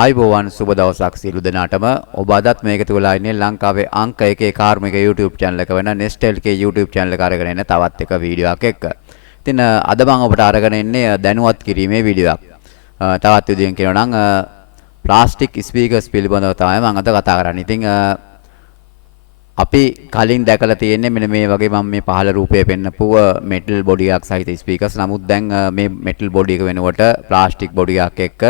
ආයිබෝවන් සුබ දවසක් සියලු දෙනාටම ඔබ අදත් මේක තුලා ඉන්නේ ලංකාවේ අංක 1 කාර්මික YouTube channel එක වෙන Nestel K YouTube channel එක අරගෙන එන තවත් එක වීඩියෝ එකක් එක්ක. ඉතින් අද මම ඔබට අරගෙන ඉන්නේ දැනුවත් කිරීමේ වීඩියෝ එකක්. තවත් විදිහෙන් කියනවා නම් ප්ලාස්ටික් ස්පීකර්ස් පිළිබඳව තමයි මම අද කතා කරන්නේ. ඉතින් අපි කලින් දැකලා තියෙන්නේ මෙන්න මේ වගේ මම මේ පහළ රූපයේ පෙන්නපුව මෙටල් බොඩි එකක් සහිත ස්පීකර්ස්. නමුත් දැන් මේ මෙටල් බොඩි එක වෙනකොට ප්ලාස්ටික් බොඩි එකක් එක්ක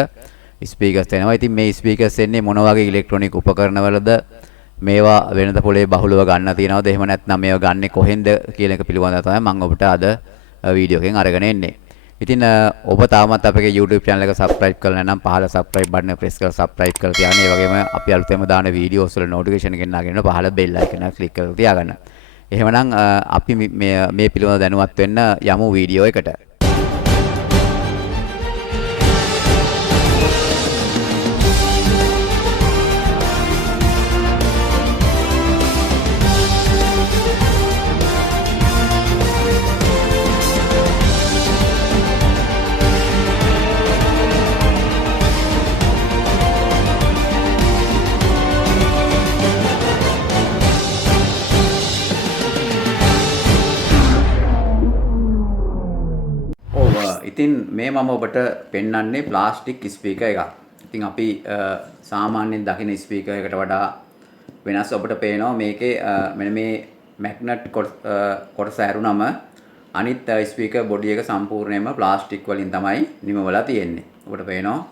ස්පීකර්ස් එනවා. ඉතින් මේ ස්පීකර්ස් එන්නේ මොන වගේ ඉලෙක්ට්‍රොනික උපකරණවලද? මේවා වෙනද පොලේ බහුලව ගන්න තියනවද? එහෙම නැත්නම් මේවා ගන්නෙ කොහෙන්ද කියන එක පිළිබඳව තමයි මම ඔබට අද වීඩියෝ එකෙන් අරගෙන එන්නේ. ඉතින් ඔබ තාමත් අපේ YouTube channel එක subscribe කරලා නැත්නම් පහළ subscribe button එක press කරලා subscribe කරලා තියාගන්න. ඒ වගේම අපි අලුතෙන්ම දාන වීඩියෝස් වල notification එක ගෙනාගෙන පහළ bell icon එක click කරලා තියාගන්න. එහෙමනම් අපි මේ පිළිබඳව දැනුවත් වෙන්න යමු වීඩියෝ එකට. ඉතින් මේ මම ඔබට පෙන්වන්නේ ප්ලාස්ටික් ස්පීකර් එකක්. ඉතින් අපි සාමාන්‍යයෙන් දකින ස්පීකර් එකට වඩා වෙනස් ඔබට පේනවා මේකේ මෙන්න මේ මැග්නට් කොටස ඇරුණම අනිත් ස්පීකර් බොඩි එක සම්පූර්ණයෙන්ම ප්ලාස්ටික් වලින් තමයි නිමවලා තියෙන්නේ. ඔබට පේනවා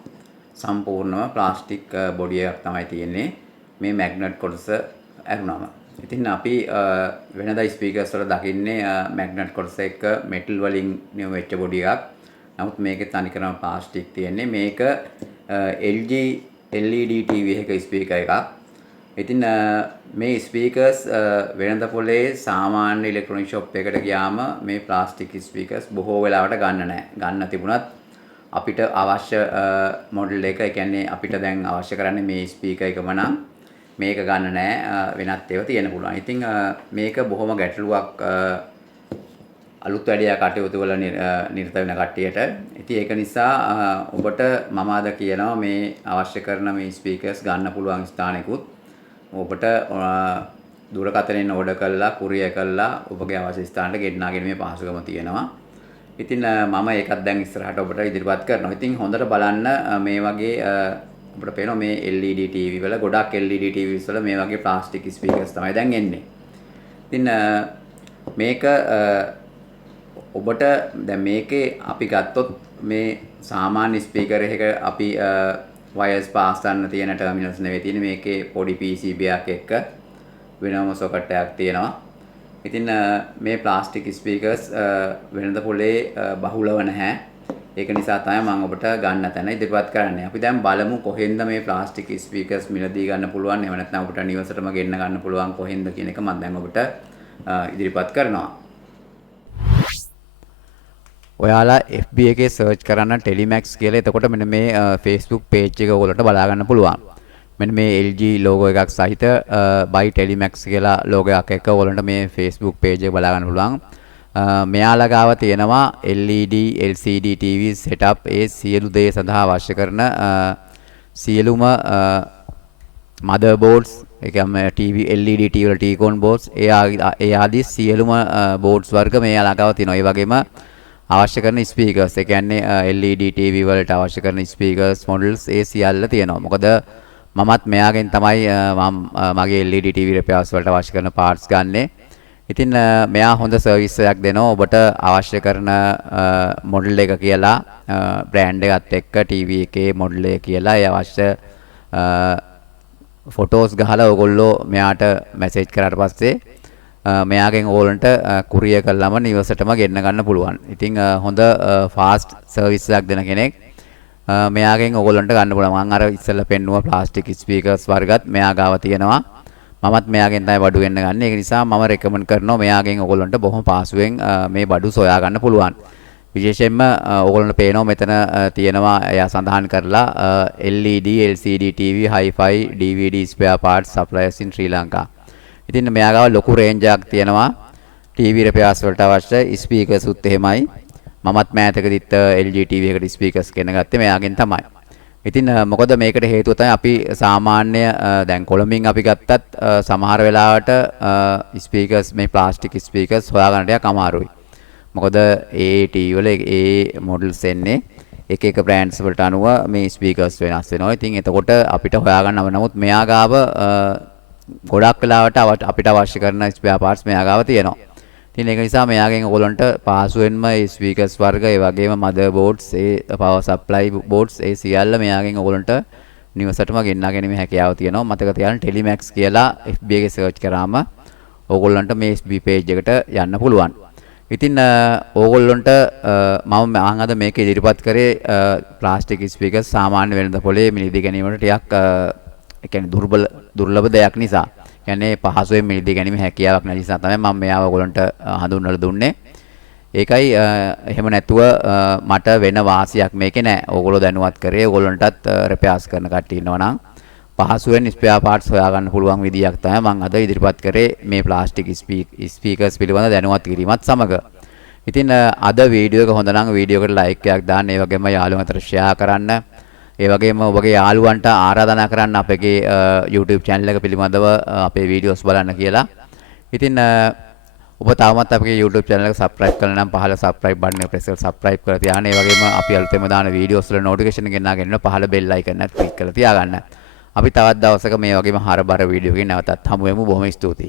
සම්පූර්ණම ප්ලාස්ටික් බොඩි එකක් තමයි තියෙන්නේ මේ මැග්නට් කොටස ඇරුණම. ඉතින් අපි වෙනදා ස්පීකර්ස් වල දකින්නේ මැග්නට් කොටස එක්ක මෙටල් වලින් නියම වෙච්ච බොඩි එකක්. නමුත් මේකේ තනිකරම ප්ලාස්ටික් තියෙන්නේ. මේක LG LED TV එක ස්පීකර් එකක්. ඉතින් මේ ස්පීකර්ස් වෙනද පොලේ සාමාන්‍ය ඉලෙක්ට්‍රොනික ෂොප් එකකට ගියාම මේ ප්ලාස්ටික් ස්පීකර්ස් බොහෝ වෙලාවට ගන්න නැහැ. ගන්න තිබුණත් අපිට අවශ්‍ය මොඩල් එක, ඒ කියන්නේ අපිට දැන් අවශ්‍ය කරන්නේ මේ ස්පීකර් එකම නම් මේක ගන්න නැහැ. වෙනත් ඒවා තියෙන්න පුළුවන්. ඉතින් මේක බොහොම ගැටලුවක් අලුත් වැඩියා කටයුතු වල නිරත වෙන කට්ටියට. ඉතින් ඒක නිසා ඔබට මම අද කියනවා මේ අවශ්‍ය කරන මේ ස්පීකර්ස් ගන්න පුළුවන් ස්ථානෙකුත් ඔබට දුරකථනයෙන් ඕඩර් කරලා කුරියර් කරලා ඔබගේ අවශ්‍ය ස්ථානට ගෙන්නාගෙන මේ පහසුකම තියෙනවා. ඉතින් මම ඒකත් දැන් ඉස්සරහට ඔබට ඉදිරිපත් කරනවා. ඉතින් හොඳට බලන්න මේ වගේ ඔබට පේනවා මේ LED TV වල ගොඩක් LED TVs වල මේ වගේ ප්ලාස්ටික් ස්පීකර්ස් තමයි දැන් එන්නේ. ඉතින් මේක ඔබට දැන් මේකේ අපි ගත්තොත් මේ සාමාන්‍ය ස්පීකර් එකක අපි වයර්ස් පාස් කරන්න තියෙන ටර්මිනල්ස් නෙවෙයි තියෙන්නේ. මේකේ පොඩි PCB එකක් එක්ක වෙනම සොකට් එකක් තියෙනවා. ඉතින් මේ ප්ලාස්ටික් ස්පීකර්ස් වෙනද පොලේ බහුලව නැහැ. ඒක නිසා තමයි මම ඔබට ගන්න තැන ඉදිරිපත් කරන්නේ. අපි දැන් බලමු කොහෙන්ද මේ ප්ලාස්ටික් ස්පීකර්ස් මිලදී ගන්න පුළුවන්. එහෙම නැත්නම් ඔබට නිවසටම ගෙන්න ගන්න පුළුවන් කොහෙන්ද කියන එක මම දැන් ඔබට ඉදිරිපත් කරනවා. ඔයාලා FB එකේ සර්ච් කරන්න Tele Max කියලා. එතකොට මෙන්න මේ Facebook page එක ඔයගොල්ලන්ට බලා ගන්න පුළුවන්. මෙන්න මේ LG logo එකක් සහිත by Tele Max කියලා logo එකක් එක්ක ඔයගොල්ලන්ට මේ Facebook page එක බලා ගන්න පුළුවන්. මෙයාලා ගාව තියෙනවා LED LCD TV setup ඒ සියලු දේ සඳහා අවශ්‍ය කරන සියලුම motherboards, ඒ කියන්නේ TV LED TV වල T-con boards ඒ ආදී සියලුම boards වර්ග මෙයාලා ගාව තියෙනවා. ඒ වගේම අවශ්‍ය කරන ස්පීකර්ස්, ඒ කියන්නේ LED TV වලට අවශ්‍ය කරන ස්පීකර්ස් මොඩල්ස් ඒ සියල්ල තියෙනවා. මොකද මමත් මෙයාගෙන් තමයි මගේ LED TV repairs වලට අවශ්‍ය කරන parts ගන්නෙ. ඉතින් මෙයා හොඳ සර්විස් එකක් දෙනවා. ඔබට අවශ්‍ය කරන මොඩල් එක කියලා බ්‍රෑන්ඩ් එකත් එක්ක TV එකේ මොඩල් එක කියලා ඒ අවශ්‍ය ෆොටෝස් ගහලා ඔයගොල්ලෝ මෙයාට මැසේජ් කරාට පස්සේ මෙයාගෙන් ඕගොල්ලන්ට කුරියර් කළාම නිවසටම ගෙන්න ගන්න පුළුවන්. ඉතින් හොඳ ෆාස්ට් සර්විස් එකක් දෙන කෙනෙක් මෙයාගෙන් ඕගොල්ලන්ට ගන්න පුළුවන්. මම අර ඉස්සෙල්ලා පෙන්නුවා ප්ලාස්ටික් ස්පීකර්ස් වර්ගත් මෙයා ගාව තියෙනවා. මමත් මෙයාගෙන් තමයි බඩු වෙන්න ගන්න. ඒක නිසා මම රෙකමන්ඩ් කරනවා මෙයාගෙන් ඔයගොල්ලන්ට බොහොම පහසුවෙන් මේ බඩු සොයා ගන්න පුළුවන්. විශේෂයෙන්ම ඔයගොල්ලන්ට පේනවා මෙතන තියෙනවා එයා සඳහන් කරලා LED LCD TV Hi-Fi DVD spare parts suppliers in Sri Lanka. ඉතින් මෙයා ගාව ලොකු රේන්ජ් එකක් තියෙනවා. TV repairs වලට අවශ්‍ය ස්පීකර්ස් උත් එහෙමයි. මමත් මෑතකදීත් LG TV එකට ස්පීකර්ස් ගෙන ගත්තේ මෙයාගෙන් තමයි. ඉතින් මොකද මේකට හේතුව තමයි අපි සාමාන්‍ය දැන් කොළඹින් අපි ගත්තත් සමහර වෙලාවට ස්පීකර්ස් මේ ප්ලාස්ටික් ස්පීකර්ස් හොයාගන්න ටිකක් අමාරුයි. මොකද ඒ ටීවී වල ඒ මොඩල්ස් එන්නේ එක එක බ්‍රෑන්ඩ්ස් වලට අනුව මේ ස්පීකර්ස් වෙනස් වෙනවා. ඉතින් එතකොට අපිට හොයාගන්නව නමුත් මෙයා ගාව ගොඩක් වෙලාවට අපිට අවශ්‍ය කරන ස්පෙයා පාර්ට්ස් මෙයා ගාව තියෙනවා. ඉතින් ඒක නිසා මෙයාගෙන් ඔයගොල්ලන්ට පහසුවෙන්ම මේ ස්පීකර්ස් වර්ග ඒ වගේම මදර් බෝඩ්ස් ඒ පවර් සප්ලයි බෝඩ්ස් ඒ සියල්ල මෙයාගෙන් ඔයගොල්ලන්ට නිවසටම ගෙන්නා ගැනීමේ හැකියාව තියෙනවා. මතක තියාගන්න Tele Max කියලා FB එකේ සර්ච් කරාම ඕගොල්ලන්ට මේ FB page එකට යන්න පුළුවන්. ඉතින් ඕගොල්ලොන්ට මම අද මේක ඉදිරිපත් කරේ ප්ලාස්ටික් ස්පීකර්ස් සාමාන්‍ය වෙළඳ පොලේ මිලදී ගැනීමට ටිකක් ඒ කියන්නේ දුර්ලභ දෙයක් නිසා. කියන්නේ පහසුවෙන් මිලදී ගැනීම හැකියාවක් නැති නිසා තමයි මම මෙයාව ඔයගොල්ලන්ට හඳුන්වලා දුන්නේ. ඒකයි එහෙම නැතුව මට වෙන වාසියක් මේකේ නැහැ. ඕගොල්ලෝ දැනුවත් කරේ ඕගොල්ලන්ටත් රිපෙයාර්ස් කරන කට්ටිය ඉන්නවා නම් පහසුවෙන් ස්පෙයා පාර්ට්ස් හොයාගන්න පුළුවන් විදියක් තමයි මම අද ඉදිරිපත් කරේ මේ ප්ලාස්ටික් ස්පීකර්ස් පිළිබඳ දැනුවත් කිරීමත් සමග. ඉතින් අද වීඩියෝ එක හොඳ නම් වීඩියෝ එකට ලයික් එකක් දාන්න, ඒ වගේම යාළුවන් අතර ෂෙයා කරන්න. ඒ වගේම ඔබගේ යාළුවන්ට ආරාධනා කරන්න අපගේ YouTube channel එක පිළිබඳව අපේ වීඩියෝස් බලන්න කියලා. ඉතින් ඔබ තවමත් අපගේ YouTube channel එක subscribe කරලා නම් පහළ subscribe button එක press කරලා subscribe කරලා තියාගන්න. ඒ වගේම අපි අලුතෙන්ම දාන වීඩියෝස් වල notification ගෙනාගෙන පහළ bell icon එක click කරලා තියාගන්න. අපි තවත් දවසක මේ වගේම හරබර වීඩියෝ එකකින් නැවතත් හමු වෙමු. බොහොම ස්තුතියි.